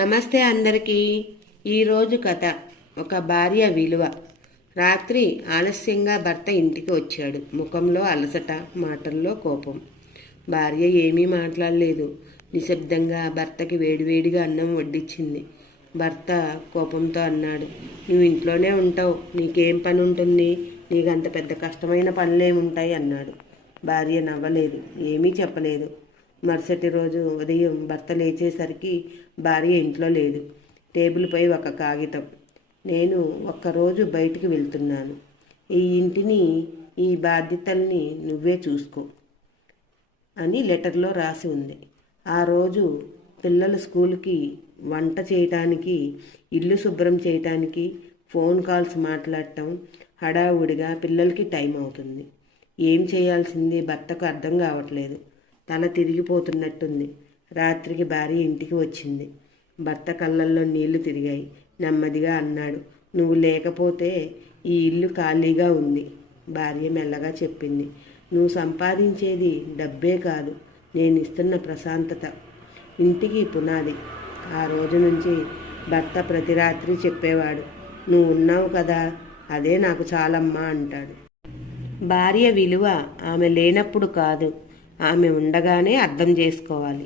నమస్తే అందరికీ. ఈరోజు కథ ఒక భార్య విలువ. రాత్రి ఆలస్యంగా భర్త ఇంటికి వచ్చాడు. ముఖంలో అలసట, మాటల్లో కోపం. భార్య ఏమీ మాట్లాడలేదు. నిశ్శబ్దంగా భర్తకి వేడివేడిగా అన్నం వడ్డించింది. భర్త కోపంతో అన్నాడు, నువ్వు ఇంట్లోనే ఉంటావు, నీకేం పని ఉంటుంది, నీకు అంత పెద్ద కష్టమైన పనులేముంటాయి అన్నాడు. భార్య నవ్వలేదు, ఏమీ చెప్పలేదు. మరుసటి రోజు ఉదయం భర్త లేచేసరికి భార్య ఇంట్లో లేదు. టేబుల్పై ఒక కాగితం. నేను ఒక్కరోజు బయటికి వెళ్తున్నాను. ఈ ఇంటిని, ఈ బాధ్యతల్ని నువ్వే చూసుకో అని లెటర్లో రాసి ఉంది. ఆ రోజు పిల్లల స్కూల్కి వంట చేయటానికి, ఇల్లు శుభ్రం చేయటానికి, ఫోన్ కాల్స్ మాట్లాడటం హడావుడిగా పిల్లలకి టైం అవుతుంది. ఏం చేయాల్సింది భర్తకు అర్థం కావట్లేదు. తల తిరిగిపోతున్నట్టుంది. రాత్రికి భార్య ఇంటికి వచ్చింది. భర్త కళ్ళల్లో నీళ్లు తిరిగాయి. నెమ్మదిగా అన్నాడు, నువ్వు లేకపోతే ఈ ఇల్లు ఖాళీగా ఉంది. భార్య మెల్లగా చెప్పింది, నువ్వు సంపాదించేది డబ్బే కాదు, నేను ఇస్తున్న ప్రశాంతత ఇంటికి పునాది. ఆ రోజు నుంచి భర్త ప్రతి రాత్రి చెప్పేవాడు, నువ్వు ఉన్నావు కదా, అదే నాకు చాలమ్మా అంటాడు. భార్య విలువ ఆమె లేనప్పుడు కాదు, ఆమె ఉండగానే అర్థం చేసుకోవాలి.